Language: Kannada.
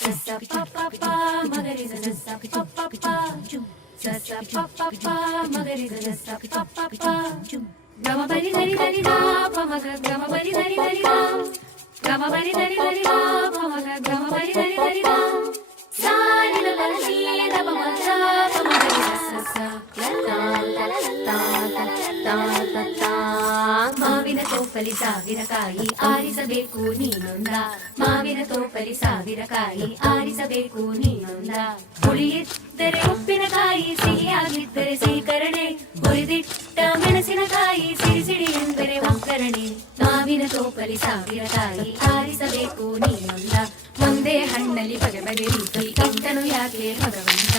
sa pa pa pa magari sa sa pa pa pa sa sa pa pa pa magari sa sa pa pa pa gama bari dari dari da pa maga gama bari dari dari da gama bari dari dari da pa maga gama bari dari dari da sa ni la la ni da pa maga pa magari sa sa la la la la la ta ta ta ಮಾವಿನ ತೋಪಲಿ ಸಾವಿರಕಾಯಿ ಆರಿಸಬೇಕು ನೀನೊಂದ ಮಾವಿನ ತೋಪಲಿ ಸಾವಿರಕಾಯಿ ಆರಿಸಬೇಕು ನೀನೊಂದ ಹುಳಿಯಿದ್ದರೆ ಉಪ್ಪಿನಕಾಯಿ ಸಿಹಿಯಾಗಿದ್ದರೆ ಸೀಕರಣೆ ಹುರಿದಿಟ್ಟ ಮೆಣಸಿನಕಾಯಿ ಸಿಡಿ ಸಿಡಿ ಎಂದರೆ ಒಗ್ಗರಣೆ ಮಾವಿನ ತೋಪಲಿ ಸಾವಿರಕಾಯಿ ಆರಿಸಬೇಕು ನೀನೊಂದ ಒಂದೇ ಹಣ್ಣಲ್ಲಿ ಬಗೆ ಬಗೆ ರೀತಿ ಇದ್ದನು ಯಾಕೆ ಭಗವಂತ